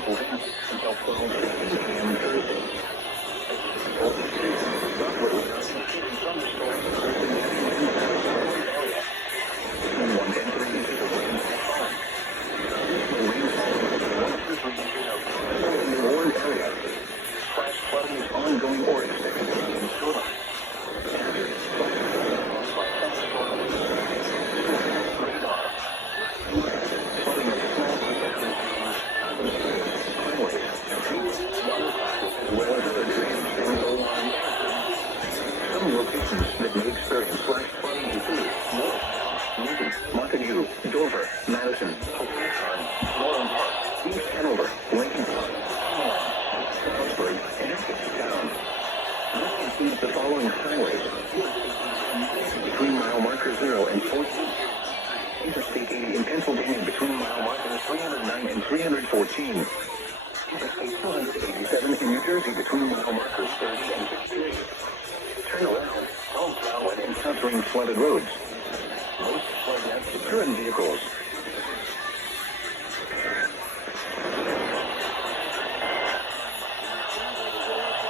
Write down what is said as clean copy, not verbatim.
Pennsylvania until 12:15 a.m. Thursday. Between 1 and 3 inches of rain and fine. In the warned area, flash flooding is ongoing or expected to be in shoreline. Some locations that may experience flash flooding include Newton, Montague, Dover, Madison, Moreland Park, East Hanover, Lincoln Park, Salisbury, and Town. This includes the following highways between mile marker 0 and 14. Interstate 80 in Pennsylvania between mile markers 309 and 314. Interstate 287 in New Jersey between mile markers 30 and 58. Turn around, don't plow and encountering flooded roads. Most flood maps to current vehicles.